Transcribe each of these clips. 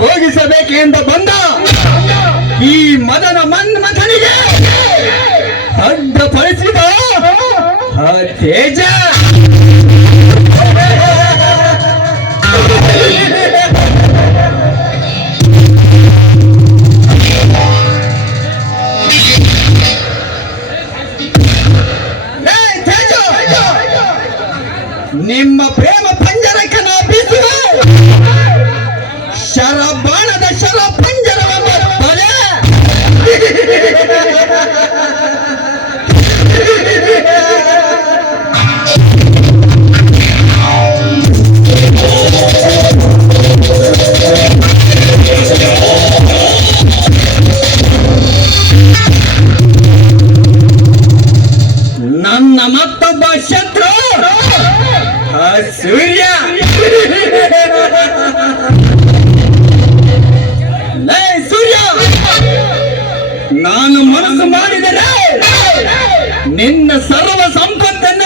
ಭೋಗಿಸಬೇಕೆಂದು ಬಂದ ಈ ಮದನ ಮನ್ಮಥನಿಗೆ ಅಡ್ಡಪಡಿಸಿದ ತೇಜ ನಿಮ್ಮ ಪ್ರೇಮ ಪಂಜರಕ್ಕೆ ನಾ ಬೀಸುವ ಶರಬಾಣದ ಶರ ಪಂಜರವೆಂಬ ಬಲೆ ನನ್ನ ಮತ್ತೊಬ್ಬ ಶತ್ರು ಸೂರ್ಯ. ಸೂರ್ಯ, ನಾನು ಮನಸ್ಸು ಮಾಡಿದರೆ ನಿನ್ನ ಸರ್ವ ಸಂಪತ್ತನ್ನ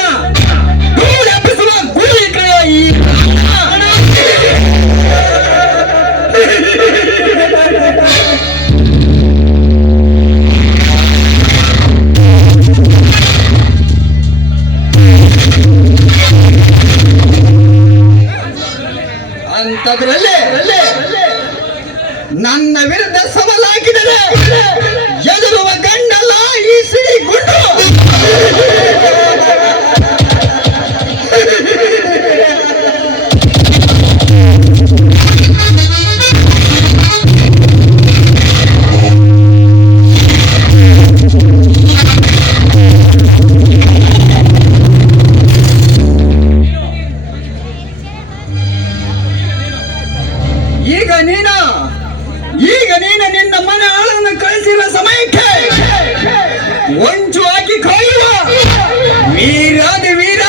ಧೂಳೆಬ್ಬಿಸುವ ಗುರಿ ಈ ಅಂತದ್ರಲ್ಲಿ ನನ್ನ ವಿರುದ್ಧ ಸವಾಲಾಕಿದರೆ ಎದುರುವ ಗಂಡಲ್ಲ ಈ ಸಿಡಿ ಗುಂಡು. ಈಗ ನೀನು ನಿನ್ನ ಮನೆ ಆಳನ್ನು ಕಳಿಸಿರುವ ಸಮಯಕ್ಕೆ ಒಂಚು ಹಾಕಿ ಕಾಯುವ ವೀರಾದಿ ವೀರ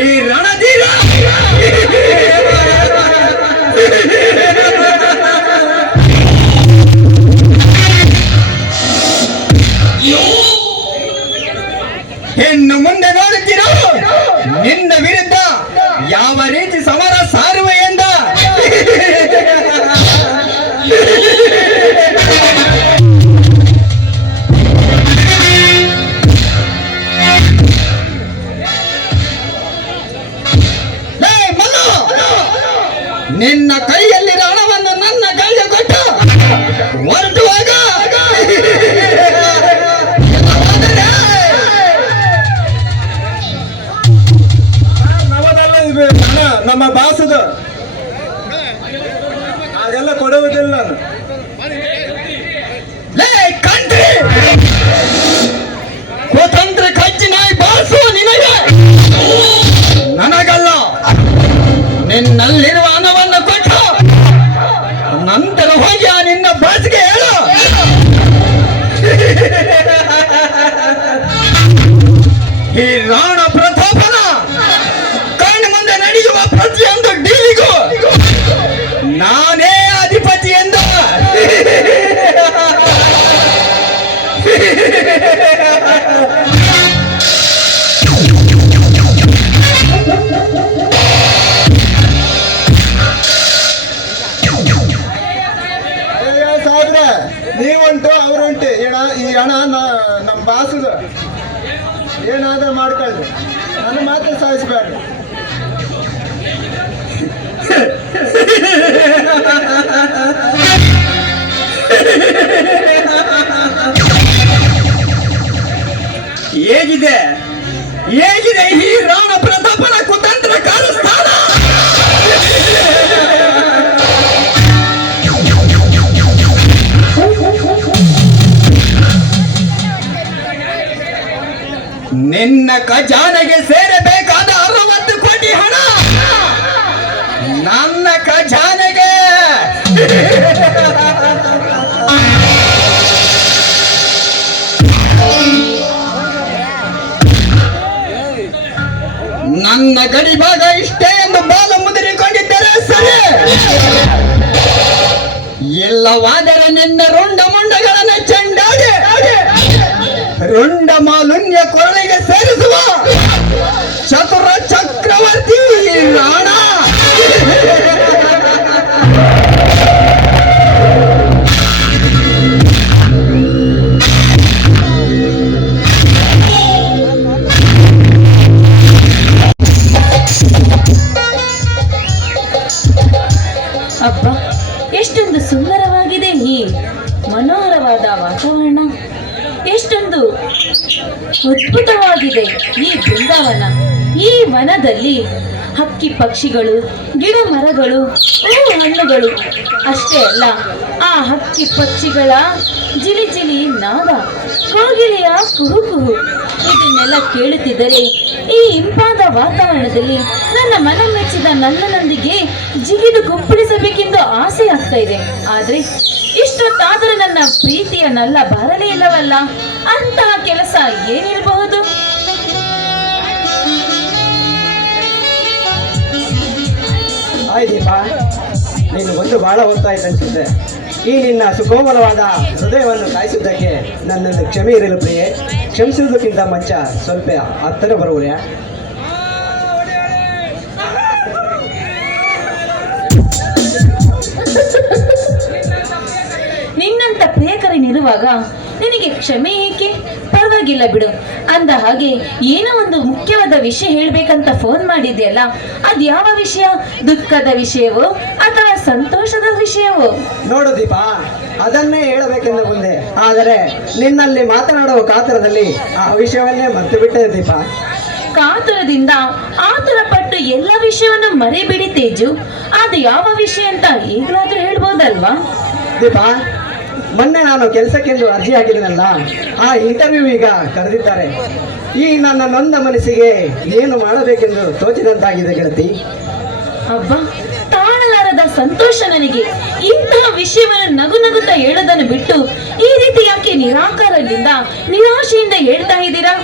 ಈ ರಣಧೀರ ಇನ್ನು ಮುಂದೆ ನೋಡುತ್ತೀರೋ ನಿನ್ನ ವಿರುದ್ಧ ಯಾವ ರೀತಿ ಸಮರ ಸಾರುವ ಎಂದ. ನಿನ್ನ ಕೈಯಲ್ಲಿರೋ ಹಣವನ್ನು ನನ್ನ ಕೈಗೆ ಕೊಟ್ಟು ಹೊರಟುವಾಗ ಏನಾದ್ರೂ ಮಾಡ್ಕೊಳ್ರಿ, ನನ್ನ ಮಾತ್ರ ಸಾಯಿಸ್ಬೇಡ್ರಿ. ಹೇಗಿದೆ ಹೇಗಿದೆ ಈ ರಾಣ ಪ್ರತಾಪನ ಕುತಂತ್ರ ಕಾಲಸ್ಥಾನ? ನಿನ್ನ ಖಜಾನೆಗೆ ಸೇರಬೇಕಾದ 60 ಕೋಟಿ ಹಣ ನನ್ನ ಖಜಾನೆಗೆ. ನನ್ನ ಗಡಿ ಭಾಗ ಇಷ್ಟೇ ಎಂದು ಬಾಲ ಮುದುರಿಕೊಂಡಿದ್ದರೆ ಸರಿ, ಇಲ್ಲವಾದರೆ ನಿನ್ನ ರುಂಡ ಮುಂಡಗಳನ್ನು ಚೆಂಡಾಡಿ ರುಂಡ ಮಾಲಿನ್ಯ ಕೊರಳಿಗೆ ಸೇರಿಸುವ ಚತುರ ಚಕ್ರವರ್ತಿ ರಾಣ. ಅಬ್ಬ, ಎಷ್ಟೊಂದು ಸುಂದರವಾಗಿದೆ ಈ ಮನೋಹರವಾದ ವಾತಾವರಣ, ಎಷ್ಟೊಂದು ಅದ್ಭುತವಾಗಿದೆ ಈ ಬೃಂದಾವನ. ಈ ವನದಲ್ಲಿ ಹಕ್ಕಿ ಪಕ್ಷಿಗಳು, ಗಿಡ ಮರಗಳು, ಹಣ್ಣುಗಳು ಅಷ್ಟೇ ಅಲ್ಲ, ಆ ಹಕ್ಕಿ ಪಕ್ಷಿಗಳ ಜಿಲಿ ಜಿಲಿ ನಾದ, ಕೋಗಿಲೆಯ ಕುಹು ಕುಹು ಇದನ್ನೆಲ್ಲ ಕೇಳುತ್ತಿದ್ದರೆ ಈ ಇಂಪಾದ ವಾತಾವರಣದಲ್ಲಿ ನನ್ನ ಮನ ಮೆಚ್ಚಿದ ನನ್ನನೊಂದಿಗೆ ಜಿಗಿದು ಕುಪ್ಪಳಿಸಬೇಕೆಂದು ಆಸೆ ಆಗ್ತಾ ಇದೆ. ಆದ್ರೆ ಇಷ್ಟೊತ್ತಾದರೂ ನನ್ನ ಪ್ರೀತಿಯ ನಲ್ಲ ಬರಲೇ ಇಲ್ಲವಲ್ಲ. ಅಂತಹ ಕೆಲಸ ಏನಿರಬಹುದು? ಹಾಯ್ ದೀಪ, ನೀನು ಬಂದು ಬಹಳ ಹೊತ್ತಾಯ್ತು ಅನ್ಸುತ್ತೆ. ಈ ನಿನ್ನ ಸುಕೋಮಲವಾದ ಹೃದಯವನ್ನು ಕಾಯಿಸುವುದಕ್ಕೆ ನನ್ನನ್ನು ಕ್ಷಮೆ ಇರಲು ಪ್ರಿಯೆ. ಕ್ಷಮಿಸುವುದಕ್ಕಿಂತ ಮಂಚ ಸ್ವಲ್ಪ ಹತ್ತಿರ ಬರುವುದೇ? ನಿನ್ನಂತ ಪ್ರಿಯಕರನಿರುವಾಗ ನಿನಗೆ ಕ್ಷಮೆ ಏಕೆ? ಪರವಾಗಿಲ್ಲ ಬಿಡು. ಅಂದ ಹಾಗೆ ಏನೋ ಒಂದು ಮುಖ್ಯವಾದ ವಿಷಯ ಹೇಳ್ಬೇಕಂತ ಫೋನ್ ಮಾಡಿದ್ಯಲ್ಲ, ಅದ್ ಯಾವ ವಿಷಯ? ದುಃಖದ ವಿಷಯವೋ ಅಥವಾ ಸಂತೋಷದ ವಿಷಯವೋ? ನೋಡು ದೀಪ, ಅದನ್ನೇ ಹೇಳಬೇಕೆಂದು ಮುಂದೆ, ಆದರೆ ನಿನ್ನಲ್ಲಿ ಮಾತನಾಡುವ ಕಾತರದಲ್ಲಿ ಆ ವಿಷಯವನ್ನೇ ಮರೆತು ಬಿಟ್ಟೆ ದೀಪ. ಕಾತುರದಿಂದ ಆತುರ ಪಟ್ಟು ಎಲ್ಲ ವಿಷಯವನ್ನು ಮರೆಬಿಡಿ ತೇಜು. ಅದು ಯಾವ ವಿಷಯ ಅಂತ ಈಗಲಾದ್ರೂ ಹೇಳ್ಬೋದಲ್ವಾ? ದೀಪ, ಮೊನ್ನೆ ನಾನು ಕೆಲಸಕ್ಕೆಂದು ಅರ್ಜಿ ಹಾಕಿದನಲ್ಲ, ಆ ಇಂಟರ್ವ್ಯೂ ಈಗ ಕರೆದಿದ್ದಾರೆ. ಈ ನನ್ನ ನೊಂದ ಮನಸ್ಸಿಗೆ ಏನು ಮಾಡಬೇಕೆಂದು ತೋಚಿದಂತಾಗಿದೆ ಗೆಳತಿ. ಅಬ್ಬ, ತಾಳಲಾರದ ಸಂತೋಷ ನನಗೆ. ಇಂತಹ ವಿಷಯವನ್ನು ನಗು ನಗುತ್ತಾ ಹೇಳೋದನ್ನು ಬಿಟ್ಟು ಈ ರೀತಿ ಯಾಕೆ ನಿರಾಕಾರದಿಂದ ನಿರಾಶೆಯಿಂದ ಹೇಳ್ತಾ ಇದ್ದೀರಾ?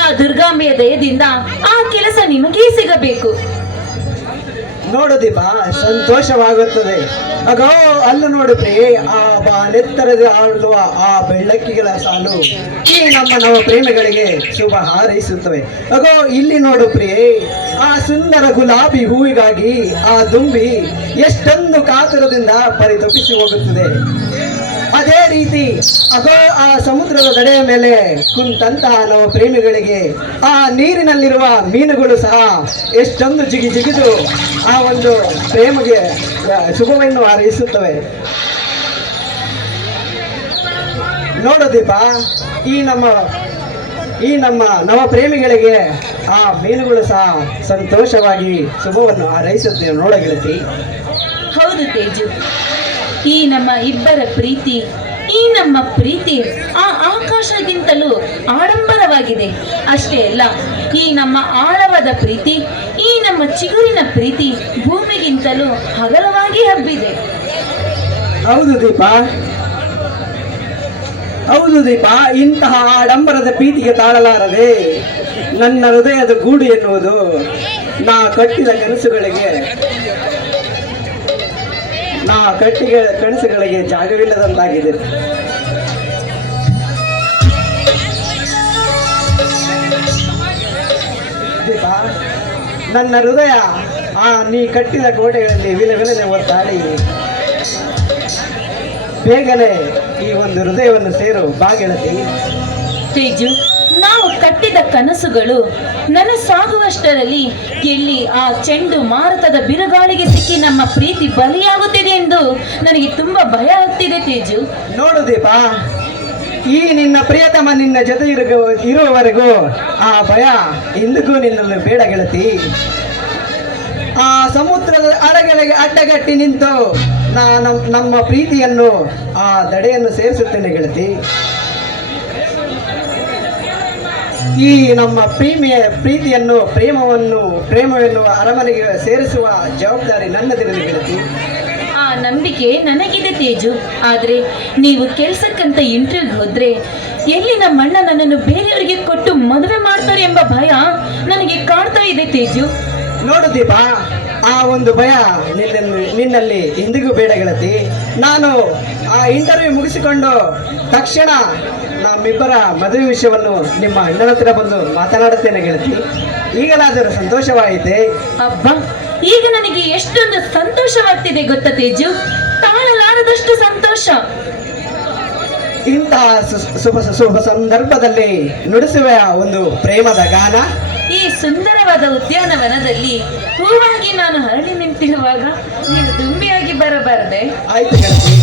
ಆ ದುರ್ಗಾಂಬೆಯ ದಯದಿಂದ ಆ ಕೆಲಸ ನಿಮಗೇ ಸಿಗಬೇಕು. ನೋಡು ದೀಪ, ಸಂತೋಷವಾಗುತ್ತದೆ. ಅಗೋ ಅಲ್ಲ ನೋಡು ಪ್ರಿಯೆ, ಆ ನೆತ್ತರದ ಆಳುವ ಆ ಬೆಳ್ಳಕ್ಕಿಗಳ ಸಾಲು ಈ ನಮ್ಮ ನವ ಪ್ರೇಮಿಗಳಿಗೆ ಶುಭ ಹಾರೈಸುತ್ತವೆ. ಅಗೋ ಇಲ್ಲಿ ನೋಡು ಪ್ರಿಯೆ, ಆ ಸುಂದರ ಗುಲಾಬಿ ಹೂವಿಗಾಗಿ ಆ ದುಂಬಿ ಎಷ್ಟೊಂದು ಕಾತುರದಿಂದ ಪರಿತಪಿಸಿ ಹೋಗುತ್ತದೆ. ಅದೇ ರೀತಿ ಅಗೋ ಆ ಸಮುದ್ರದ ದಡೆಯ ಮೇಲೆ ಕುಂತಹ ನಮ್ಮ ಪ್ರೇಮಿಗಳಿಗೆ ಆ ನೀರಿನಲ್ಲಿರುವ ಮೀನುಗಳು ಸಹ ಎಷ್ಟೊಂದು ಜಿಗಿದು ಆ ಒಂದು ಪ್ರೇಮಗೆ ಶುಭವನ್ನು ಹಾರೈಸುತ್ತವೆ. ನೋಡು ದೀಪ, ಈ ನಮ್ಮ ನವ ಪ್ರೇಮಿಗಳಿಗೆ ಆ ಮೀನುಗಳು ಸಹ ಸಂತೋಷವಾಗಿ ಶುಭವನ್ನು ಹಾರೈಸುತ್ತೇವೆ. ನೋಡ ಗೆಳತಿ. ಹೌದು ತೇಜು, ಈ ನಮ್ಮ ಇಬ್ಬರ ಪ್ರೀತಿ, ಈ ನಮ್ಮ ಪ್ರೀತಿ ಆ ಆಕಾಶಕ್ಕಿಂತಲೂ ಆಡಂಬರವಾಗಿದೆ. ಅಷ್ಟೇ ಅಲ್ಲ, ಈ ನಮ್ಮ ಆಳವಾದ ಪ್ರೀತಿ, ಈ ನಮ್ಮ ಚಿಗುರಿನ ಪ್ರೀತಿ ಭೂಮಿಗಿಂತಲೂ ಹಗಲವಾಗಿ ಹಬ್ಬಿದೆ. ಹೌದು ದೀಪ, ಹೌದು ದೀಪ, ಇಂತಹ ಆಡಂಬರದ ಪ್ರೀತಿಗೆ ತಾಳಲಾರದೆ ನನ್ನ ಹೃದಯದ ಗೂಡು ಎನ್ನುವುದು ನಾ ಕಟ್ಟಿದ ಕನಸುಗಳಿಗೆ ಜಾಗವಿಲ್ಲದಂತಾಗಿದೆ. ದೀಪ, ನನ್ನ ಹೃದಯ ನೀ ಕಟ್ಟಿದ ಕೋಟೆಗಳಲ್ಲಿ ವಿಲವಿಲನೆ ಒತ್ತಾಡಿ ಬೇಗನೆ ಈ ಒಂದು ಹೃದಯವನ್ನು ಸೇರು ಬಾ ಗೆಳತಿ. ತೇಜು, ನಾವು ಕಟ್ಟಿದ ಕನಸುಗಳು ನನಸಾಗುವಷ್ಟರಲ್ಲಿ ಎಲ್ಲಿ ಆ ಚೆಂಡು ಮಾರುತದ ಬಿರುಗಾಳಿಗೆ ಸಿಕ್ಕಿ ನಮ್ಮ ಪ್ರೀತಿ ಬಲಿಯಾಗುತ್ತಿದೆ ಎಂದು ನನಗೆ ತುಂಬಾ ಭಯ ಆಗ್ತಿದೆ ತೇಜು. ನೋಡು ದೀಪ, ಈ ನಿನ್ನ ಪ್ರಿಯತಮ ನಿನ್ನ ಜೊತೆ ಇರುವವರೆಗೂ ಆ ಭಯ ಎಂದಿಗೂ ನಿನ್ನನ್ನು ಬೇಡ ಗೆಳತಿ. ಆ ಸಮುದ್ರದ ಅಲೆಗಳಿಗೆ ಅಡ್ಡಗಟ್ಟಿ ನಿಂತು ನಮ್ಮ ಪ್ರೀತಿಯನ್ನು ಆ ದಡೆಯನ್ನು ಸೇರಿಸುತ್ತೇನೆ ಗೆಳತಿ. ಈ ನಮ್ಮ ಪ್ರೀತಿಯನ್ನು ಪ್ರೇಮವೆನ್ನುವ ಅರಮನೆಗೆ ಸೇರಿಸುವ ಜವಾಬ್ದಾರಿ ನನ್ನದಿರಲಿ ಗೆಳತಿ. ಆ ನಂಬಿಕೆ ನನಗಿದೆ ತೇಜು. ಆದ್ರೆ ನೀವು ಕೆಲ್ಸಕ್ಕಂತ ಇಂಟರ್ವ್ಯೂಗೆ ಹೋದ್ರೆ ಎಲ್ಲಿ ನಮ್ಮ ಅಣ್ಣ ನನ್ನನ್ನು ಬೇರೆಯವರಿಗೆ ಕೊಟ್ಟು ಮದುವೆ ಮಾಡ್ತಾರೆ ಎಂಬ ಭಯ ನನಗೆ ಕಾಡ್ತಾ ಇದೆ ತೇಜು. ನೋಡು ದೀಪ, ಆ ಒಂದು ಭಯ ನಿನ್ನಲ್ಲಿ ಎಂದಿಗೂ ಬೇಡ ಗೆಳತಿ. ನಾನು ಆ ಇಂಟರ್ವ್ಯೂ ಮುಗಿಸಿಕೊಂಡು ತಕ್ಷಣ ನಮ್ಮಿಬ್ಬರ ಮದುವೆ ವಿಷಯವನ್ನು ನಿಮ್ಮ ಅಣ್ಣನ ಹತ್ರ ಬಂದು ಮಾತನಾಡುತ್ತೇನೆ ಗೆಳತಿ. ಈಗಲಾದರೂ ಸಂತೋಷವಾಯಿತೆ? ಅಬ್ಬಾ, ಈಗ ನನಗೆ ಎಷ್ಟೊಂದು ಸಂತೋಷವಾಗ್ತಿದೆ ಗೊತ್ತಾ ತೇಜು, ತಾಳಲಾರದಷ್ಟು ಸಂತೋಷ. ಇಂತಹ ಶುಭ ಸಂದರ್ಭದಲ್ಲಿ ನುಡಿಸುವ ಒಂದು ಪ್ರೇಮದ ಗಾನ. ಈ ಸುಂದರವಾದ ಉದ್ಯಾನವನದಲ್ಲಿ ಹೂವಾಗಿ ನಾನು ಹರಳಿ ನಿಂತಿರುವಾಗ ನೀವು ದುಂಬಿಯಾಗಿ ಬರಬಾರದೆ? ಆಯ್ತು ಗೆಳತಿ.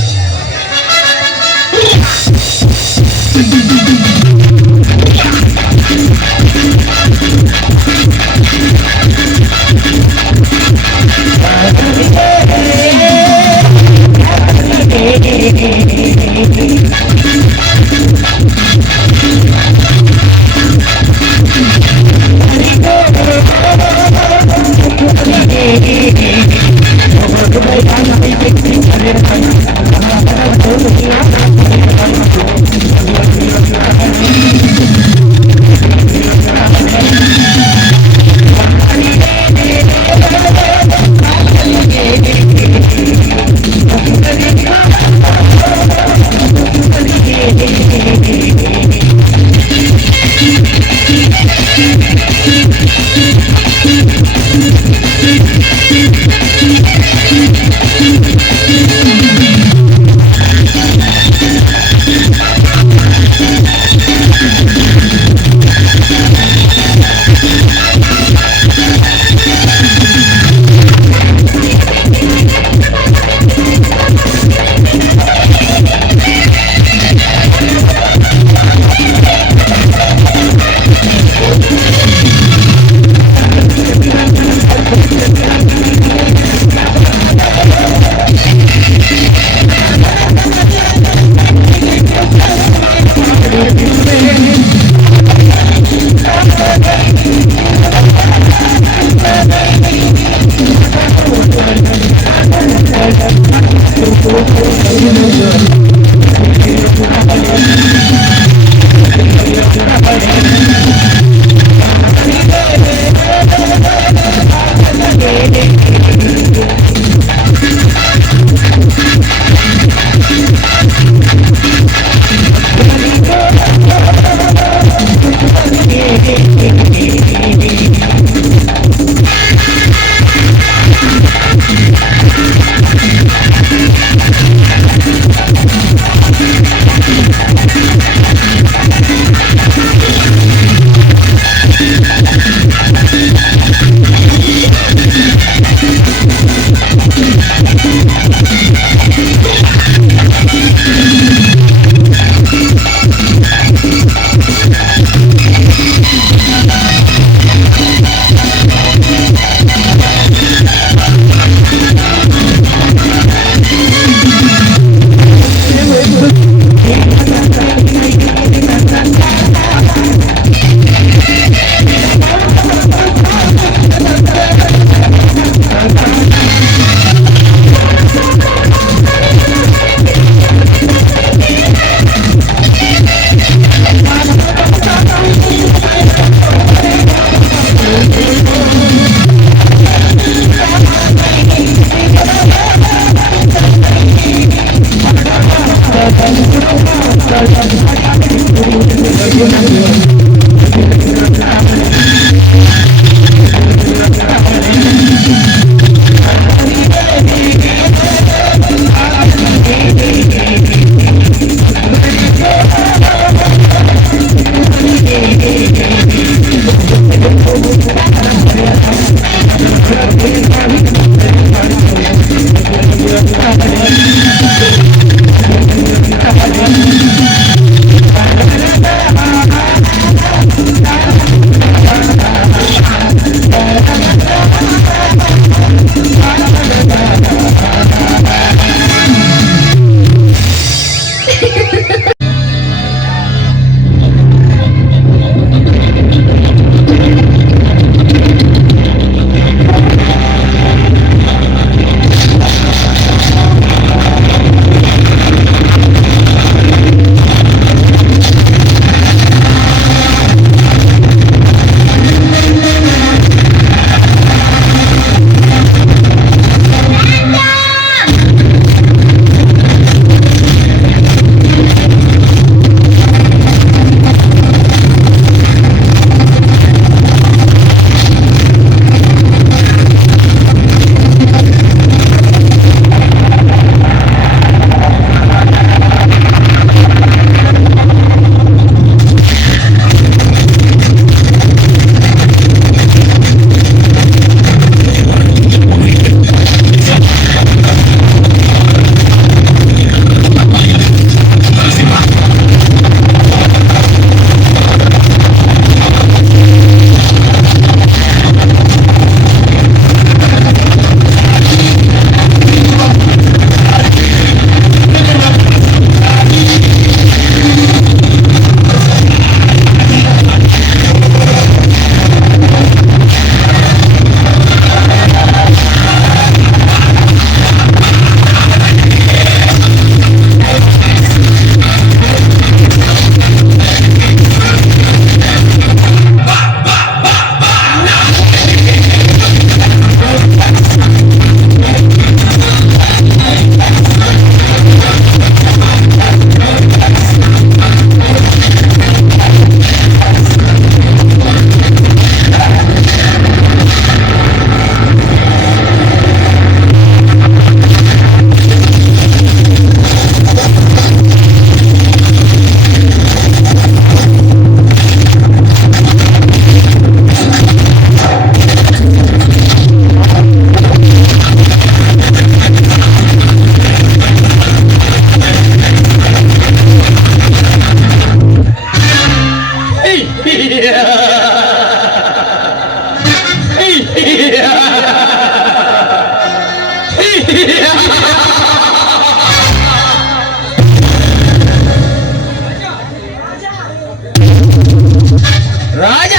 ರಾಜ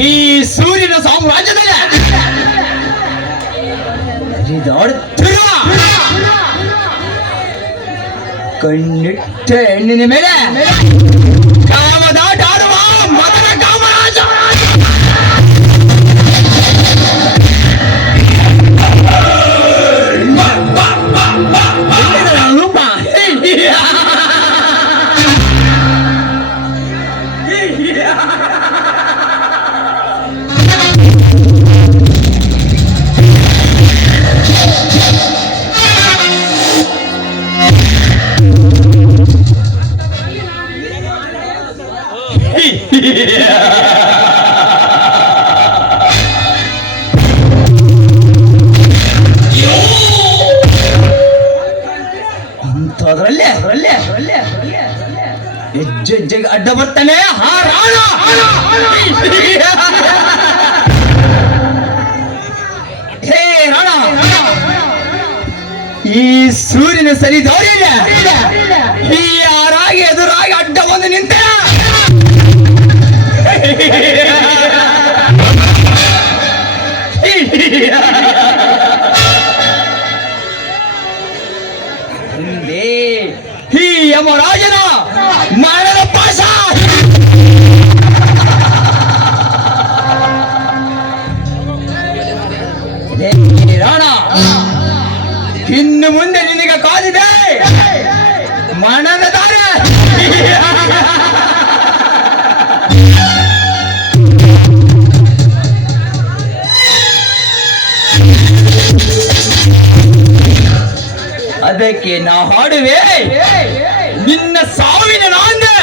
ಈ ಸೂರ್ಯನ ಸಾಮ್ರಾಜ್ಯದಲ್ಲಿ ಹರಿದಾಡುತ್ತಿರುವ ಕಣ್ಣಿಟ್ಟ ಹೆಣ್ಣಿನ ಮೇಲೆ ಕಾಮದಾಟ ಆಡುವ ಮದನ ಕಾಮರಾಜ ರೂಪ ಅದ್ರಲ್ಲೇ ಹೆಜ್ಜೆಗೆ ಅಡ್ಡ ಬರ್ತಾನೆ ಹಾ ರಾಣ ಹೇ ರಾಣ ಈ ಸೂರ್ಯನ ಸರಿದವರಿಲ್ಲ ಈ ಯಾರಾಗಿ ಎದುರಾಗಿ ಅಡ್ಡ ಬಂದು ನಿಂತ ಹಿಂದೆ ಈ ಯಮರಾಜನ ಮರಣದ ಪಾಶ ರಾಣ ಇನ್ನು ಮುಂದೆ ನಿನಗೆ ಕಾದಿದೆ ಮರಣದ ದಾರಿ ಅದಕ್ಕೆ ನಾ ಹಾಡುವೆ ನಿನ್ನ ಸಾವಿನ ನಾಂದೆ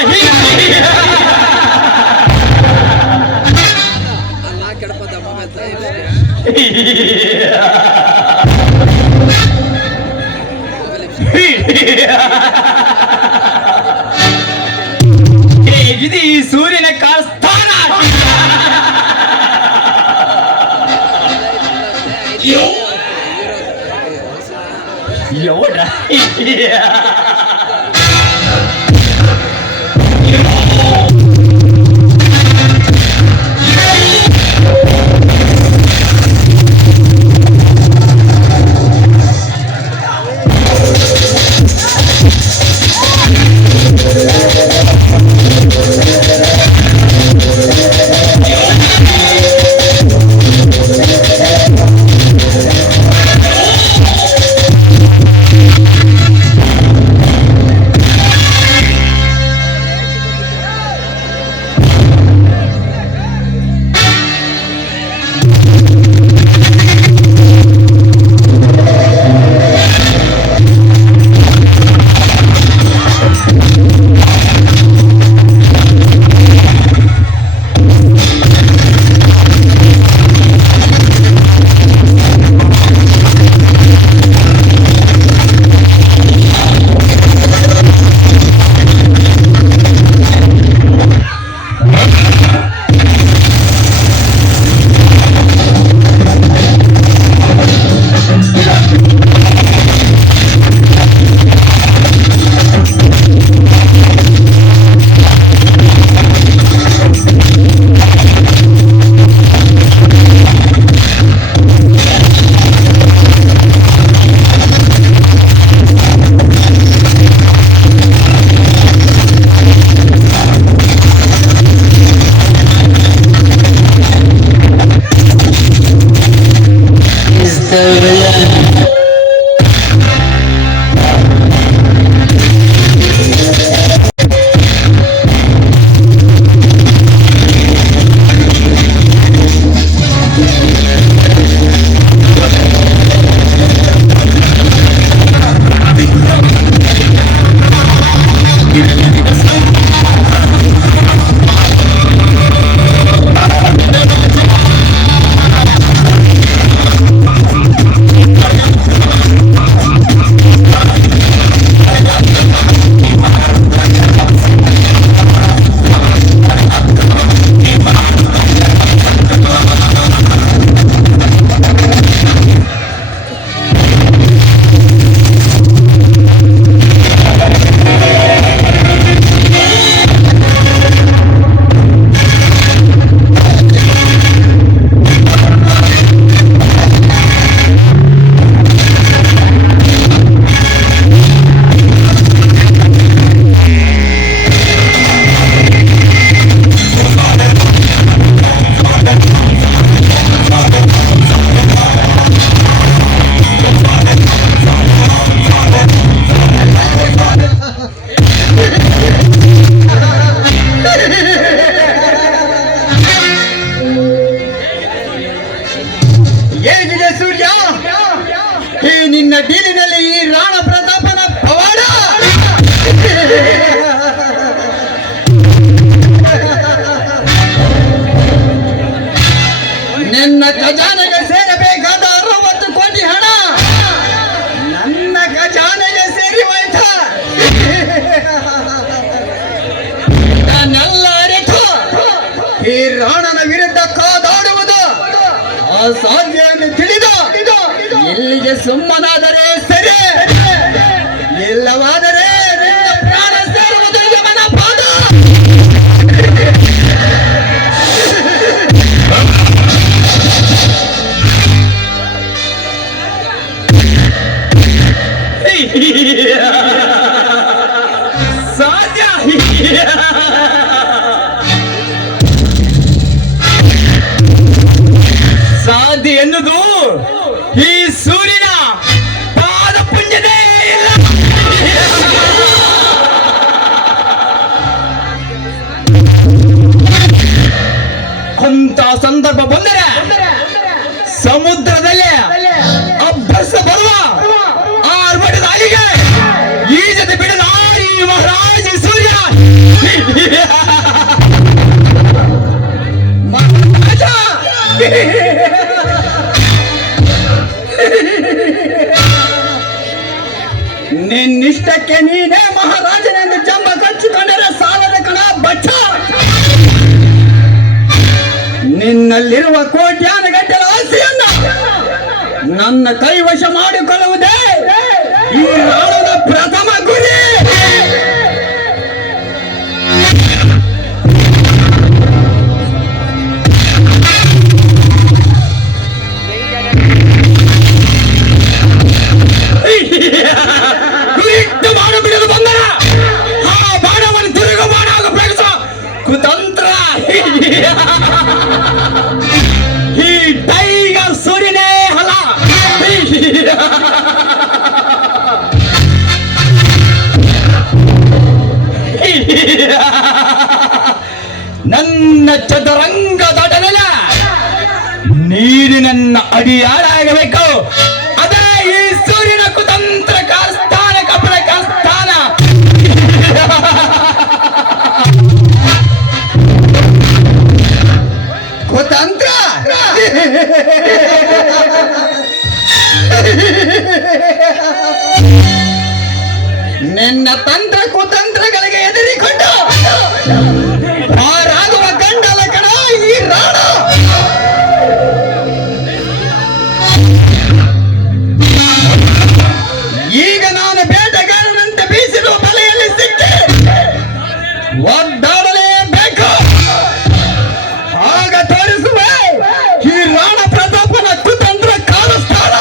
ಇದು ಈ ಸೂರ್ಯನ ಸ್ಥಾನ ఎవడా ಖಜಾನೆಗೆ ಸೇರಬೇಕಾದ 60 ಕೋಟಿ ಹಣ ನನ್ನ ಖಜಾನೆಗೆ ಸೇರಿ ಹೋಯ್ತಾ? ನಾನೆಲ್ಲ ಅರಿತು ಈ ರಾಣನ ವಿರುದ್ಧ ಕಾದಾಡುವುದು ಅಸಾಧ್ಯ ಎಂದು ತಿಳಿದು ಇಲ್ಲಿಗೆ ಸುಮ್ಮನಾದರೆ ಸರಿ, ಇಲ್ಲವಾದರೆ ನಿನ್ನ ಪ್ರಾಣ ಸೇರುವುದು ಯಮನ ಪಾದ. ಸಾಧ್ಯ ಸಾಧ್ಯ ಎನ್ನುವುದು ಈ ಸೂರ್ಯನ ಪಾದ ಪುಣ್ಯದೇ ಇಲ್ಲ. ಅಂತ ಸಂದರ್ಭ ಬಂದರೆ ಸಮುದ್ರದಲ್ಲಿ ಅಭ್ಯಾಸ ಬರುವ ಆರ್ಭಟದ ಅಲಿಗೆ ಈ ಜೊತೆ ಬಿಡದ ಈ ಮಹಾರಾಜ ಸೂರ್ಯ ಮಹಾರಾಜ ನಿನ್ನಿಷ್ಟಕ್ಕೆ ನೀನೇ ಮಹಾರಾಜನೆಂದು ಜಂಬ ಕಚ್ಚಿಕೊಂಡರೆ ಸಾಲದ ಕಣ ಬಚ್ಚ. ನಿನ್ನಲ್ಲಿರುವ ಕೋಟ್ಯಾನುಗಟ್ಟಲ ಆಸೆಯನ್ನ ನನ್ನ ಕೈವಶ ಮಾಡಿಕೊಳ್ಳುವುದೇ ಈ ರಾಣದ ಪ್ರಥಮ ಗುರಿ. ಗುರಿಟ್ಟು ಬಾಣ ಬಿಡಲು ಬಂದರ ಆ ಬಾಣವನ್ನು ತಿರುಗು ಬಾಣ ಆಗಬೇಕು ಕುತಂತ್ರ. ಈ ಟೈಗರ್ ಸೂರ್ಯನೇ ಹಲ. ನನ್ನ ಚದುರಂಗ ದೊಡ್ಡನಲ್ಲ, ನೀರಿನ ಅಡಿಯಾಳಾಗಬೇಕು. ಅದೇ ಈ ಸೂರ್ಯನ ಕುತಂತ್ರ ಕಾರ್ಸ್ಥಾನ, ಕಪಟ ಕಾರ್ಸ್ಥಾನ. ಕುತಂತ್ರ ನಿನ್ನ ತಂತ್ರ ಕುತಂತ್ರಗಳಿಗೆ ಎದುರಿಕೊಂಡು ಹಾರಾಗುವ ಗಂಡಲ ಕಣ ಈ ರಾಣ. ಈಗ ನಾನು ಬೇಟೆಗಾರನಂತೆ ಬೀಸಿರುವ ಬಲೆಯಲ್ಲಿ ಸಿಕ್ಕಿ ಒದ್ದಾಡಲೇಬೇಕು. ಆಗ ತೋರಿಸುವೆ ಈ ರಾಣ ಪ್ರತಾಪನ ಕುತಂತ್ರ ಕಾಲಸ್ಥಾನ.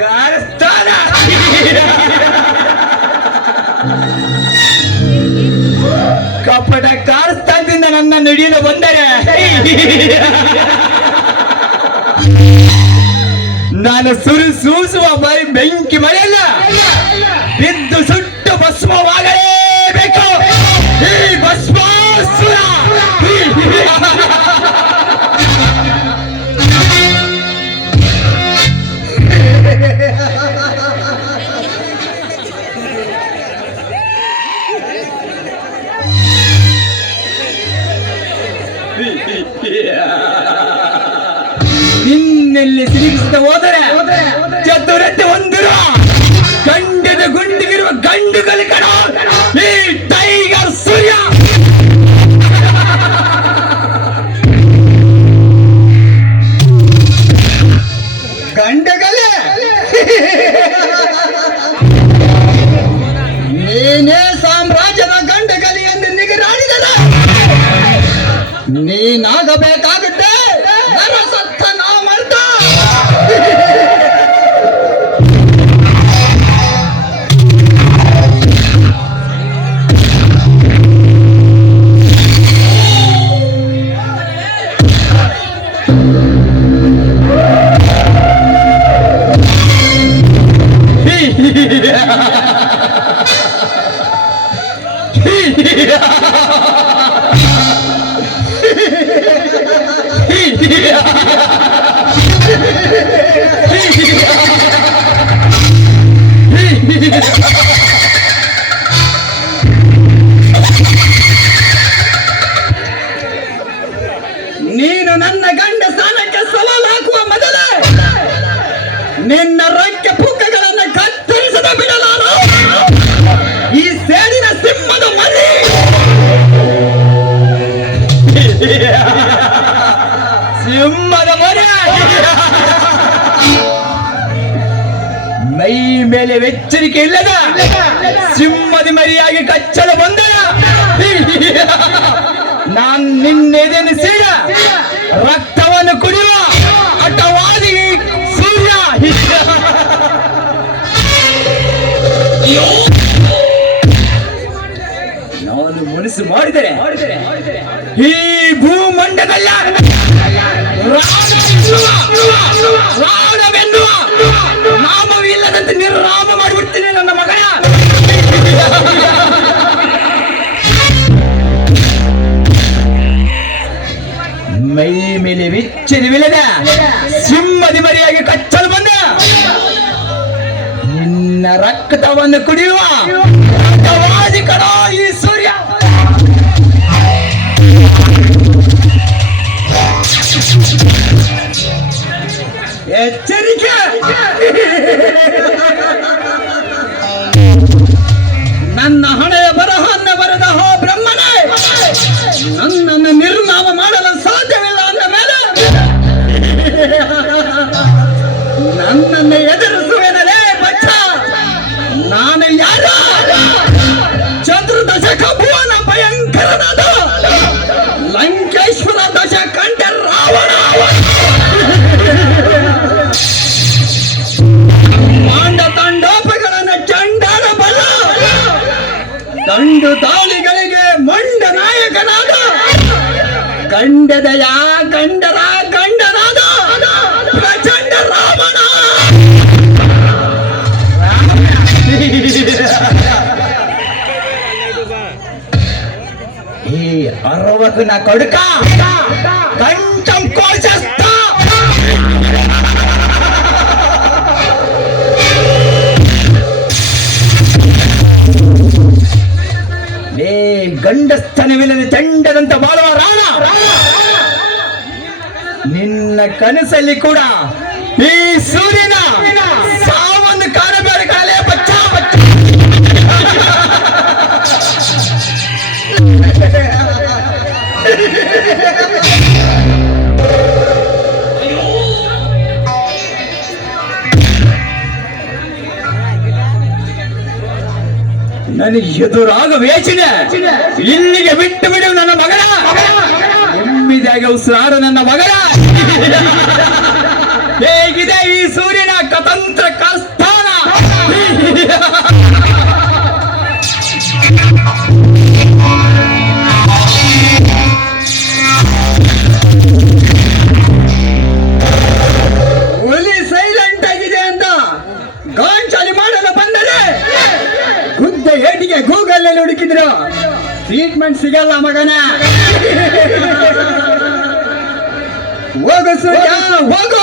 ಕಾಲಸ್ಥಾನ ಕಪಟ ಕಾರ್ಸ್ಥಾನದಿಂದ ನನ್ನ ನುಡಿಯಲು ಬಂದರೆ ನಾನು ಸೂಸುವ ಬರೀ ಬೆಂಕಿ ಮಳೆಯಲ್ಲ, ಬಿದ್ದು ಸುಟ್ಟು ಭಸ್ಮವಾಗಲೇಬೇಕು. ಈ ಭಸ್ಮಾಸುರ ನಿನ್ನೆಲ್ಲಿ ಸಿಲುಕಿಸಿದ ಹೋದರೆ ಚತುರತೆ ಹೊಂದಿರುವ ಗಂಡದ ಗುಂಡಿಗಿರುವ ಗಂಡು ಕಲಿಕಣ ಈ ಟೈಗರ್ ಸೂರ್ಯ. ಗಂಡಗಲೆ ನೀನೇ ಸಾಮ್ರಾಜ್ಯದ ಗಂಡಗಲಿ ಎಂದು ನಿಗರಾಡಿದರ ನೀನಾಗಬೇಕಾಗುತ್ತೆ ನರಸತ್ತ ನಾಮರ್ಥ. Yeah. ನೀನು ನನ್ನ ಗಂಡ ಸ್ಥಾನಕ್ಕೆ ಸವಾಲು ಹಾಕುವ ಮೊದಲೇ ನಿನ್ನ ರೆಕ್ಕೆ ಪುಕ್ಕಗಳನ್ನು ಕತ್ತರಿಸದ ಬಿಡಲಾರ ಈ ಸೇಡಿನ ಸಿಂಹದ ಮರಿ. ಸಿಂಹದ ಮರಿ ಮೈ ಮೇಲೆ ಎಚ್ಚರಿಕೆ ಇಲ್ಲದ ಸಿಂಹದ ಮರಿಯಾಗಿ ಕಚ್ಚಲು ಬಂದ ನಾನ್ ನಿನ್ನೆದೆನು ಸೀರ ರಕ್ತವನ್ನು ಕುಡಿಯುವ ಅಟ್ಟವಾದಿ ಸೂರ್ಯ. ನಾನು ಮನಸ್ಸು ಮಾಡಿದರೆ ಈ ಭೂಮಂಡಲ ರಾವಣವೆನ್ನುವ ನಾಮವಿಲ್ಲದಂತೆ ನಿರ್ನಾಮ ಮಾಡಿಬಿಡ್ತೀನಿ ನನ್ನ ಮಗಳ. ಮೈ ಮೇಲೆ ವಿಚ್ಚರಿವಿಲ್ಲದ ಸಿಂಹದಿ ಮರಿಯಾಗಿ ಕಚ್ಚಲು ಬಂದ ನಿನ್ನ ರಕ್ತವನ್ನು ಕುಡಿಯುವ ರಕ್ತವಾದಿ ಕಣ ಈ ಸೂರ್ಯ. ಎಚ್ಚರಿಕೆ, ನನ್ನ ಹಣೆಯ ಬರಹನ್ನ ಬರೆದ ಹೋ ಬ್ರಹ್ಮನೇ, ನನ್ನನ್ನು ನಿರ್ನಾಮ ಮಾಡಲು ಸಾಧ್ಯವಿಲ್ಲ ಅಂದ ಮೇಲೆ ನನ್ನನ್ನು ಎದುರಿಸುವೆನಲೇ ಬಚ್ಚ. ನಾನು ಯಾರ? ಚತುರ್ದಶಕ ಭುವನ ಭಯಂಕರನಾದ ಲಂಕೇಶ್ವರ ದಶ ಕಂಠ ರಾವಣ. ಮಾಂಡ ತಂಡೋಪಗಳನ್ನು ಚಂಡಾಡಬಲ್ಲ ದಂಡು ದಾಳಿಗಳಿಗೆ ಮಂಡ ನಾಯಕನಾದ ಗಂಡದಯ ಗಂಡರ ಗಂಡನಾದ ಪ್ರಚಂಡ ರಾವಣ. ಈ ಅರವಕನ ಕಡುಕ ಕಂಠಂ ಕೋಶಸ್ಥ ಗಂಡಸ್ಥನವಿಲ್ಲದೆ ಚಂಡದಂತ ಬಾಳುವ ರಾಣ. ನಿನ್ನ ಕನಸಲ್ಲಿ ಕೂಡ ಈ ಸೂರ್ಯನ ಸಾವನ್ನು ಕಾಣಬೇಡ ಕಾಲೇ ಬಚ್ಚ ಬಚ್ಚ. ನನಗೆ ಎದುರಾಗ ವೇಚಿದೆ, ಇಲ್ಲಿಗೆ ಬಿಟ್ಟು ಬಿಡು ನನ್ನ ಮಗಳ. ನೆಮ್ಮದಿಯಾಗಿ ಉಸಿರಾಡು ನನ್ನ ಮಗಳ. ಹೇಗಿದೆ ಈ ಸೂರ್ಯನ ಕತಂತ್ರ ಕಸ್ಥಾನ? ಹುಲಿ ಸೈಲೆಂಟ್ ಆಗಿದೆ ಅಂತ ಗಾಂಚಾಲಿ ಮಾಡಲು ಬಂದರೆ ಗುದ್ದ ಏಟಿಗೆ ಗೂಗಲ್ ನಲ್ಲಿ ಹುಡುಕಿದ್ರು ಟ್ರೀಟ್ಮೆಂಟ್ ಸಿಗಲ್ಲ ಮಗನ. ಹೋಗು ಸೂರ್ಯ ಹೋಗು.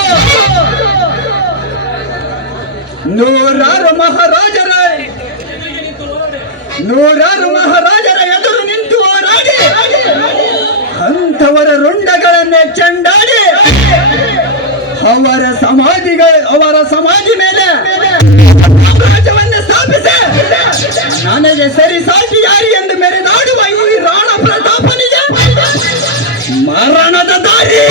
ನೂರಾರು ಮಹಾರಾಜರ ಎದುರು ನಿಂತು ಹೋರಾಡಿ ಅಂಥವರ ರುಂಡಗಳನ್ನೇ ಚಂಡಾಡಿ ಅವರ ಸಮಾಧಿ ಮೇಲೆ ರಾಜ್ಯವನ್ನು ಸ್ಥಾಪಿಸಿ ನನಗೆ ಸರಿ ಸಾಟಿ ಯಾರಿ ಎಂದು ಮೆರೆದಾಡುವ ಈ ರಾಣ ಪ್ರತಾಪನಿಗೆ ಮರಣದ ದಾರಿ.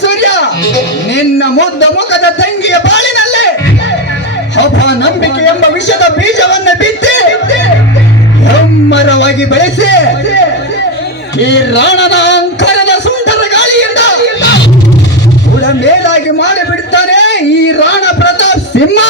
ಸೂರ್ಯ, ನಿನ್ನ ಮುದ್ದ ಮುಖದ ತಂಗಿಯ ಬಾಳಿನಲ್ಲಿ ಅಪನಂಬಿಕೆ ಎಂಬ ವಿಷದ ಬೀಜವನ್ನು ಬಿತ್ತಿ ಹೆಮ್ಮರವಾಗಿ ಬೆಳೆಸಿ ಈ ರಾಣನ ಅಹಂಕಾರದ ಸುಂದರ ಗಾಳಿಯಿಂದ ಕೂಡ ಮೇಲಾಗಿ ಮಾಡಿಬಿಡ್ತಾನೆ ಈ ರಾಣ ಪ್ರತಾಪ್ ಸಿಂಹ.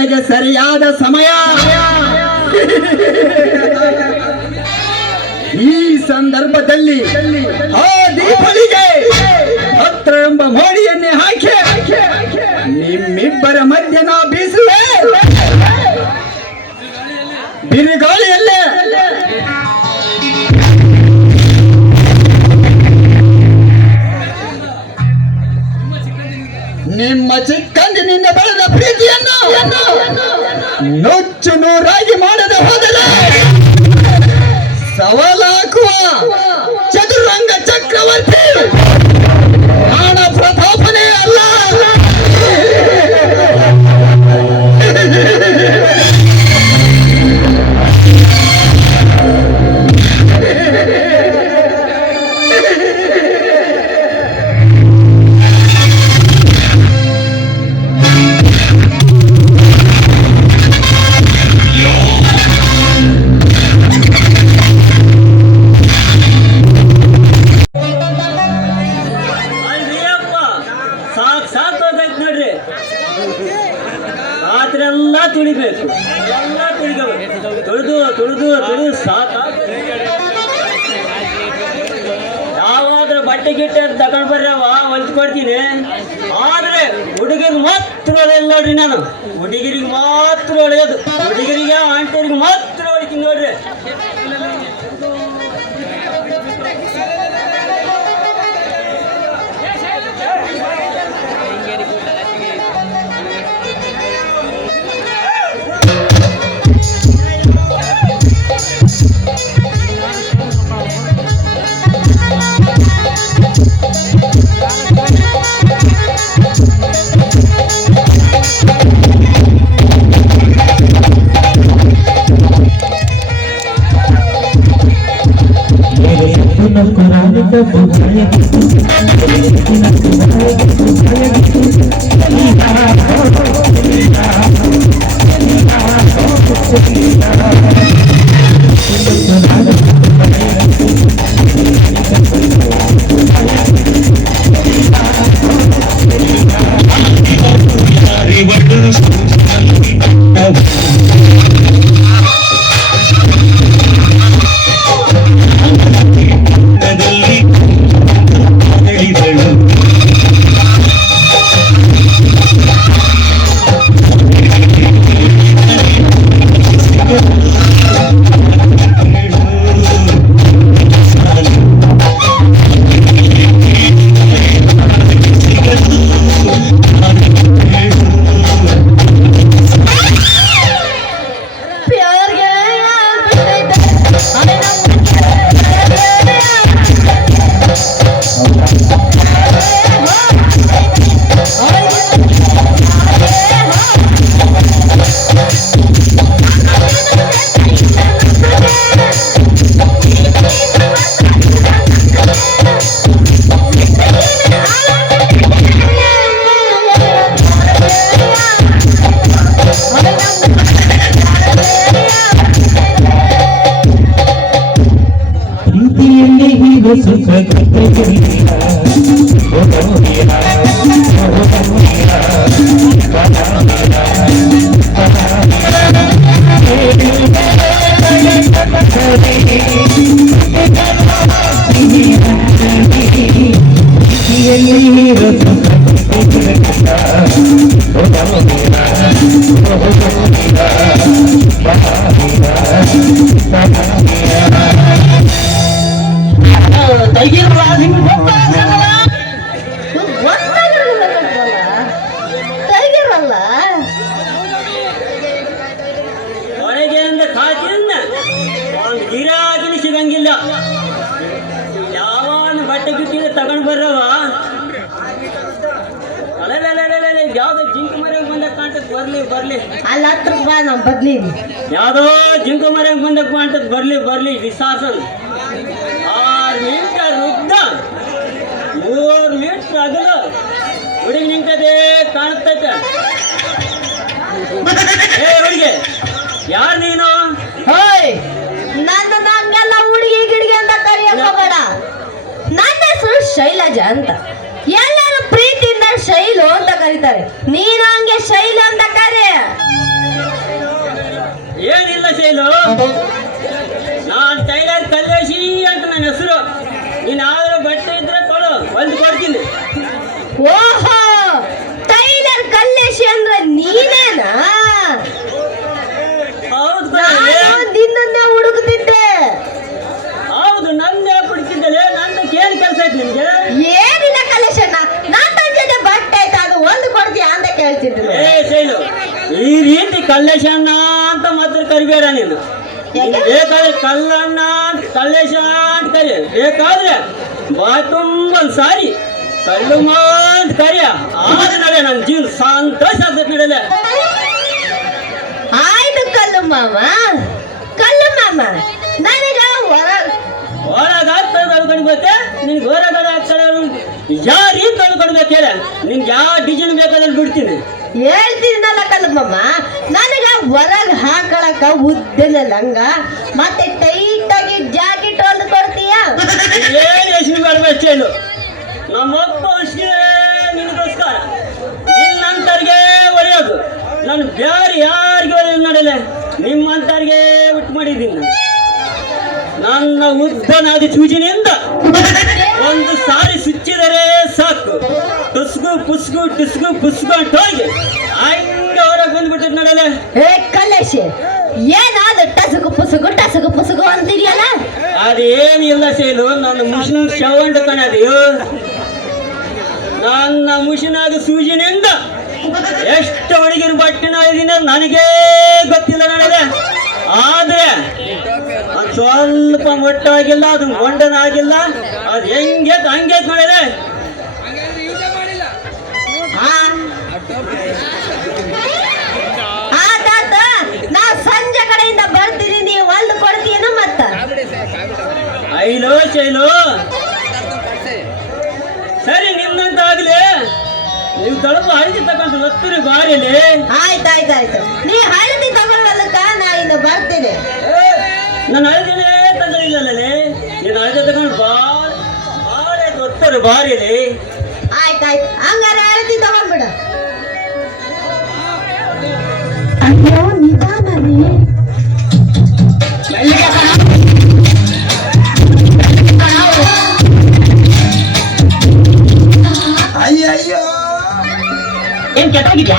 ನನಗೆ ಸರಿಯಾದ ಸಮಯ. ಈ ಸಂದರ್ಭದಲ್ಲಿ ಆ ದೀಪಳಿಗೆ ಹತ್ರ ಎಂಬ ಮೋಡಿಯನ್ನೇ ಹಾಕಿ ನಿಮ್ಮಿಬ್ಬರ ಮಧ್ಯ ನಾ ಬೀಸುವೆ ಬಿರುಗಾಳಿಯಲ್ಲೇ. ನಿಮ್ಮ ಚಿಕ್ಕಂದಿನಿಂದ ಬೆಳೆದ ಪ್ರೀತಿಯನ್ನು ನುಚ್ಚು ನೂರಾಗಿ ಮಾಡದೆ ಹೋದರೆ ಸವಾಲಾಕುವ ಚದುರಂಗ ಚಕ್ರವರ್ತಿ ಪ್ರಾಣ ಪ್ರತಾಪನೇ ಅಲ್ಲ. ರಾತ್ರಿ ಎಲ್ಲ ತುಳಿಬೇಕು, ಎಲ್ಲ ತುಳಿದು ಸಾಕ. ಯಾವಾದ್ರೂ ಬಟ್ಟೆ ಗಿಟ್ಟೆ ತಗೊಂಡ್ ಬರ್ರವ ಹೊಲ್ದು ಕೊಡ್ತೀನಿ. ಆದ್ರೆ ಹುಡುಗಿಗೆ ಮಾತ್ರ ಒಳ್ಳೆಯದು ನೋಡ್ರಿ. ನಾನು ಹುಡುಗಿರಿಗೆ ಮಾತ್ರ ಒಳ್ಳೆಯದು, ಹುಡುಗರಿಗೆ ಆಂಟಿಯರಿಗೆ ಮಾತ್ರ ಹೊಡಿತೀನಿ ನೋಡ್ರಿ. ಹೊರಗೆಯಿಂದ ಕಾಚಿನ ಒಂದು ಗಿರಾಕಿನ ಸಿಗಂಗಿಲ್ಲ. ಯಾವನು ಬಟ್ಟೆ ಗಿಟ್ಟಿಗೆ ತಗೊಂಡ್ ಬರ್ರವ ಯಾವ್ದೋ ಜಿಂಕ್ ಮರ್ಯಾಗ ಬಂದಾಗ ಕಾಣ್ತದ ಬರ್ಲಿ ಅಲ್ಲಿ ಹತ್ರಕ್ಕೆ ಬಾ ನಾವು ಬದ್ಲಿ. ಯಾವ್ದೋ ಜಿಂಕ್ ಮರ್ಯಾಗ ಬಂದಾಗ ಕಾಣ್ತದ ಬರ್ಲಿ ವಿಶ್ವಾಸನ್ 6 ಮೀಟರ್ ಉದ್ದ 3 ಮೀಟರ್ ಅಗಲ ಹುಡುಗಿ ನಿಂತದೆ ಕಾಣ್ತೈತೆ. ಏ ಹುಡುಗಿ ಯಾರು ನೀನು? ನನ್ನ ನಂಗೆಲ್ಲ ಹುಡುಗಿ ಗಿಡ್ಗಿ ಅಂತ ಕರಿಯಕ್ ಹೋಗಬೇಡ. ನನ್ನ ಹೆಸರು ಶೈಲಜಾ ಅಂತ, ಎಲ್ಲರೂ ಪ್ರೀತಿಯಿಂದ ಶೈಲು ಅಂತ ಕರೀತಾರೆ. ನೀನು ಹಂಗೆ ಶೈಲು ಅಂತ ಕರಿ. ನಾನ್ ಟೈಲರ್ ಕಲ್ಲೇಶಿ ಅಂತ ನನ್ನ ಹೆಸರು. ನೀನ್ ಯಾವ್ದಾರು ಬಟ್ಟೆ ಇದ್ರೆ ಕೊಡು, ಹೊಲ್ದು ಕೊಡ್ತೀನಿ. ಓಹೋ, ಟೈಲರ್ ಕಲ್ಲೇಶಿ ಅಂದ್ರೆ ನೀನೇನಾ? ಹೌದು ಕಣೆ. ನಾನು ನಿನ್ನನ್ನೇ ಹುಡುಕುತ್ತಿದ್ದೆ. ಹೌದು, ನಂದೇ ಹುಡುಕಿದ್ದಲೆ. ನಂದಕ್ಕೆ ಏನ್ ಕೆಲಸ ಐತಿ ನಿನ್ಗೆ? ಏನಿಲ್ಲ ಕಲೇಶಣ್ಣ, ನನ್ನ ಜೊತೆ ಬಟ್ಟೆ ಆಯ್ತಾ, ಅದು ಒಂದು ಕೊಡ್ತೀಯ ಅಂತ ಕೇಳ್ತಿದ್ರು. ಏ ಶೈಲು, ಈ ರೀತಿ ಕಲ್ಲೇಶಣ್ಣ ಅಂತ ಮಾತ್ರ ಕರಿಬೇಡ ನೀನು. ಯಾಕೆ? ಬೇಕಾದ್ರೆ ಕಲ್ಲಣ್ಣ ಅಂತ ಕಲ್ಲೇಶ ಅಂತ ಕರಿ. ಬೇಕಾದ್ರೆ ಬಾಯ್ ತುಂಬ ಸಾರಿ ಕಲ್ಲುಮ್ಮ ಅಂತ ಕರಿಯ. ಆದ ನಡೆ ನನ್ನ ಜೀವನ ಸಂತೋಷ ಆಗ್ತದೆ ನಡಲೆ. ಆಯ್ತು ಕಲ್ಲು ಮಾಮ, ಕಲ್ಲು ಮಾಮ, ನನಗ ಒಳಗಾಗ್ತದೆ ಅನ್ಕೊಂಡ್ಬೇಕೆ ನಿನ್ಗೆ ಹೊರಗಡೆ ಆಗ್ತದೆ. ಯಾವ ರೀತಿ ಅನ್ಕೊಂಡ್ಬೇಕು ಹೇಳ. ನಿನ್ಗೆ ಯಾವ ಡಿಸೈನ್ ಬೇಕಾದ್ರೆ ಬಿಡ್ತೀನಿ. ಹೇಳ್ತೀನಲ್ಲ ಕಲ್ಲು ಮಾಮ, ನನಗ ಹೊರಗ್ ಹಾಕೊಳಕ ಉದ್ದಿನ ಲಂಗ ಮತ್ತೆ ಟೈಟ್ ಆಗಿ ಜಾಕೆಟ್ ಹೊಲ್ದು ಕೊಡ್ತೀಯ? ಏನು ಯೋಚನೆ ಮಾಡ್ಬೇಕು ಹೇಳು. ನಮ್ಮಪ್ಪ ಅಷ್ಟೇ ನಿನಗೋಸ್ಕರ ನಿನ್ನಂತರ್ಗೆ ಒಳ್ಳೆಯೋದು. ನಾನು ಬೇರೆ ಯಾರಿಗೆ ಒಳ್ಳೆಯೋದು ನಡೆಯಲ್ಲ, ನಿಮ್ಮಂತರ್ಗೆ ಬಿಟ್ಟು ಮಾಡಿದ್ದೀನಿ. ನನ್ನ ಉದ್ದನಾದ ಸೂಜಿನಿಂದ ಒಂದು ಸಾರಿ ಸುಚ್ಚಿದರೆ ಸಾಕು, ಟುಸ್ಗು ಪುಸ್ಗು ಟುಸ್ಗು ಪುಸ್ಗು ಅಂತ ಹೋಗಿ ಹಂಗೆ ಹೊರಗೆ ಬಂದ್ಬಿಟ್ಟಿದ್ ನಡಲೆ. ಏ ಕಲ್ಲೇಶಿ, ಏನಾದ್ರು ಟಸಗು ಪುಸುಗು ಅಂತಿದ್ಯಲ್ಲ? ಅದೇನಿಲ್ಲ ಸೇಲು, ನನ್ನ ಮುಷಿನ ಶವಂಡ ಕಣದೆಯೋ. ನನ್ನ ಮುಷಿನಾಗ ಸೂಜಿನಿಂದ ಎಷ್ಟು ಹುಡುಗಿನ ಬಟ್ಟಿನ ಇದೀನಿ ನನಗೇ ಗೊತ್ತಿಲ್ಲ ನನಗೆ. ಆದ್ರೆ ಅದು ಸ್ವಲ್ಪ ಮೊಟ್ಟಾಗಿಲ್ಲ, ಅದು ಮೊಂಡನಾಗಿಲ್ಲ, ಅದು ಹೆಂಗೆ ಹಂಗೆ ನೋಡಿದೆ. ಆತಾತ, ನಾ ಸಂಜೆ ಕಡೆಯಿಂದ ಬರ್ತೀನಿ, ನೀವು ಹೊಲ್ದು ಕೊಡ್ತೀಯೇನು ಮತ್ತ? ಐಲೋ ಶೈಲು, ಸರಿ ನಿನ್ನಂತ ಆಗ್ಲಿ. ನೀವು ತಳಪ ಹಳದಿ ತಗೊಂಡು ಒತ್ತುರಿ ಬಾರಿಲಿ. ಆಯ್ತಾಯ್ತಾಯ್ತು, ನೀ ಹಳದಿ ತಗೊಳ್ಳಲಕ್ಕ ನಾ ಇನ್ನು ಬರ್ತೀನಿ. ನಾನು ಹಳದಿನೇ ತಂದಿಲ್ಲಲೇ. ನೀನು ಹಳದಿ ತಗೊಂಡು ಬಾಳೆ ಒತ್ತರು ಬಾರಿಲಿ. ಆಯ್ತಾಯ್ತು, ಹಂಗಾರೆ ಹಳದಿ ತಗೊಂಡ್ಬಿಡ. ಅಯ್ಯೋ ನಿಧಾನ ರೀ. ಅಯ್ಯಯ್ಯೋ, ಏನ್ ಕೆಟ್ಟಾಗಿದ್ಯಾ?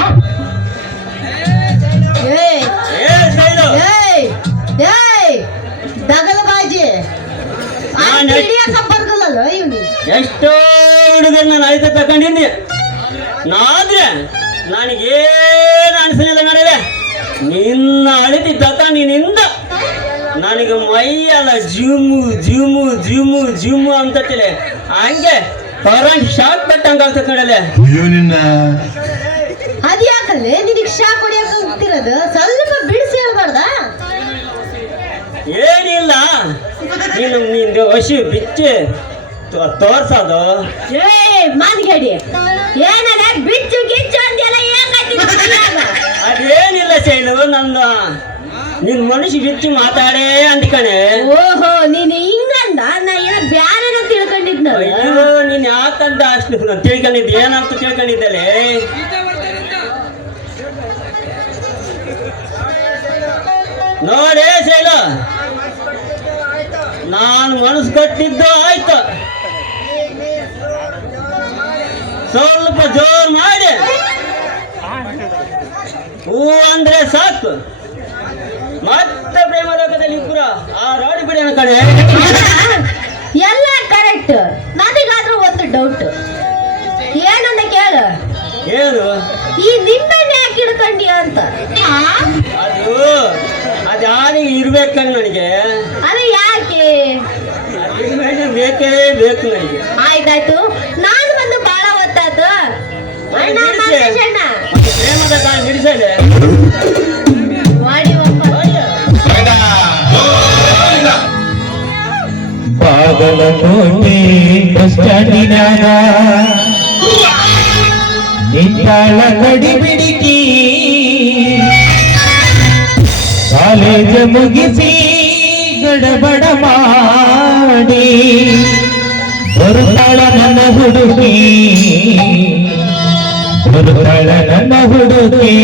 ಏಯ್ ಏ ಶೈಲು, ಏಯ್ ಏಯ್ ದಗಲಬಾಜಿ, ನಾನು ಹಿಡಿಯಕ ಬರ್ಗಲ್ಲ ಇವ್ನಿ. ಎಷ್ಟೋ ಹುಡುಗರು ನಾನು ಹಳದಿ ತಗೊಂಡಿದ್ದೆ. ಆದ್ರೆ ನನಗೇನು ಅನಿಸಲಿಲ್ಲ ನಡೆಯಲೆ. ನಿನ್ನ ಹಳದಿ ತಗೊಂಡಿನಿಂದ ನನಗೆ ಮೈಯೆಲ್ಲ ಜಿಮು ಜಿಮು ಜಿಮು ಜಿಮು ಅಂತತಿಲೆ. ಹಂಗೆ ಕರೆಂಟ್ ಶಾಕ್ ಕಟ್ಟಂಗ ಆಗ್ತದೆ ಕಣಲೆ. ಅದ್ಯಾಕಲ್ಲೇ ನಿನಗೆ ಶಾಕ್ ಹೊಡಿಯಕ ಹೋಗ್ತಿರೋದು? ಸ್ವಲ್ಪ ಬಿಡಿಸಿ ಹೇಳ್ಬಾರ್ದಾ? ಏನಿಲ್ಲ, ನೀನು ನಿಂದು ಹಸಿ ಬಿಚ್ಚಿ ತೋರ್ಸೋದು. ಏಯ್ ಮಾನ್ಗೇಡಿ, ಏನಲ್ಲ ಬಿಚ್ಚು ಗಿಚ್ಚು ಅಂತೆಲ್ಲ ಹೆಂಗಾಯ್ತು ನಿನ್ ಕೈಯಾಗ? ಅದೇನಿಲ್ಲ ಶೈಲು, ನನ್ನ ನಿನ್ ಮನುಷ್ಯ ಬಿಚ್ಚಿ ಮಾತಾಡೇ ಅಂದ್ಕಣೆ. ಓಹೋ, ನೀನು ಹಿಂಗಂದ, ನಾ ಏನೋ ಬ್ಯಾರೇನ ತಿಳ್ಕೊಂಡಿದ್ನಲ್ಲ. ಅಯ್ಯೋ, ನೀನ್ ಯಾಕಂತ ಅಷ್ಟು ತಿಳ್ಕೊಂಡಿದ್ದೆ? ಏನಂತ ತಿಳ್ಕೊಂಡಿದ್ದಲೆ? ನೋಡೇ ಶೈಲು, ನಾನು ಮನಸ್ಸು ಕೊಟ್ಟಿದ್ದು ಆಯ್ತು. ಸ್ವಲ್ಪ ಜೋರ್ ಮಾಡಿ ಹೂ ಅಂದ್ರೆ ಸಾಕು. ಮತ್ತೆ ಪ್ರೇಮ ಲೋಕದಲ್ಲಿ ಇಬ್ಬರು ಆ ರಾಡಿ ಬಿಡಿ ಕಡೆ. ಎಲ್ಲ ಕರೆಕ್ಟ್, ನನಗಾದ್ರೂ ಒಂದು ಡೌಟ್. ಏನಂದ ಕೇಳು, ಏನು ಈ ನಿಂಬೆಣ್ಣೆ ಯಾಕೆ ಹಿಡ್ಕೊಂಡಿ ಅಂತ? ಅದು ಯಾರಿಗೆ ಇರ್ಬೇಕಂಗ ನನಗೆ. ಅದು ಯಾಕೆ? ಅದು ಬೇಕೇ ಬೇಕು ನನಗೆ. ಆಯ್ತಾಯ್ತು, ನಾನು ಬಂದು ಬಾಳ ಹೊತ್ತಾತು. ಅಣ್ಣ ನಿಲ್ಸೆ. ಮಲ್ಲೇಶಣ್ಣ, ಪ್ರೇಮದ ಕಾಲ ನಿಡಿಸದೆ. ಮಾಡಿ ಒಪ್ಪ. ಬಾಗಲಕೋಟೆ ಬಸ್ ಸ್ಟ್ಯಾಂಡಿನಾಗ ನಿಂತಾಳ ಗಡಿಬಿಡಿಕಿ, ಕಾಲೇಜ ಮುಗಿಸಿ ಗಡಬಡ ಮಾಡಿ ಬರುತ್ತಾಳ ನನ್ನ ಹುಡುಗಿ, ಬರುತ್ತಾಳ ನನ್ನ ಹುಡುಗಿ.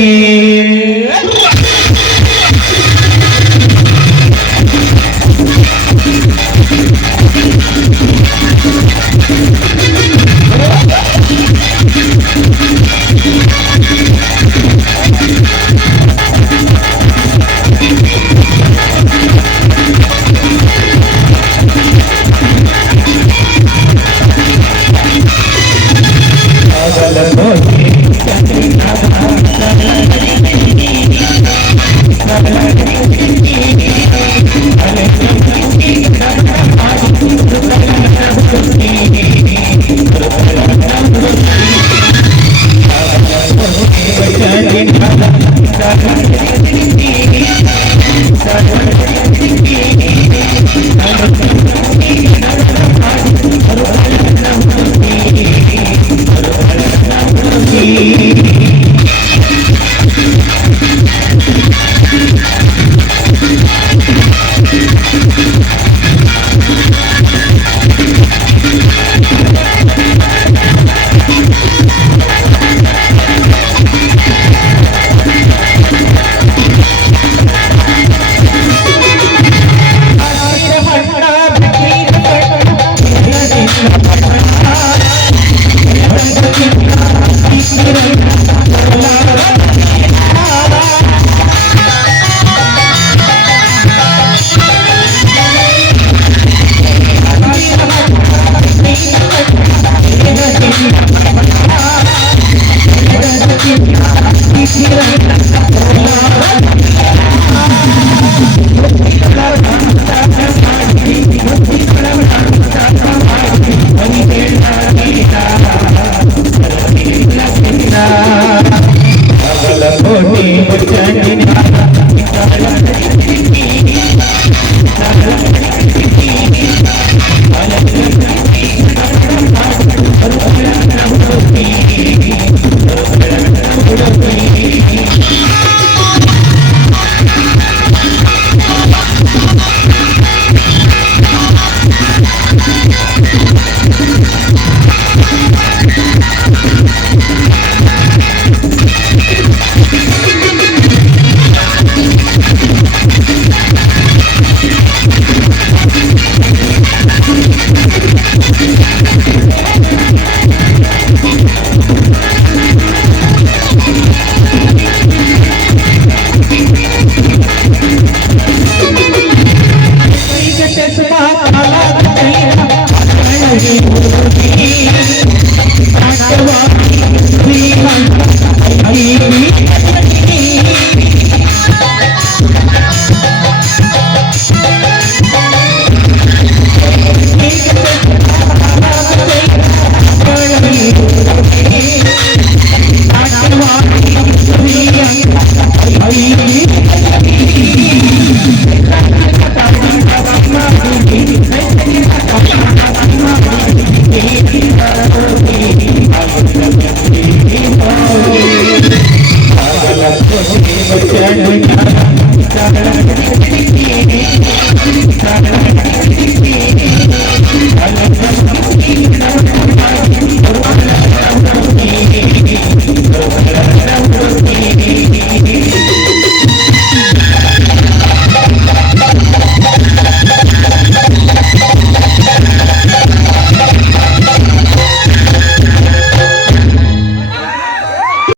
ನಿಂತಾಳ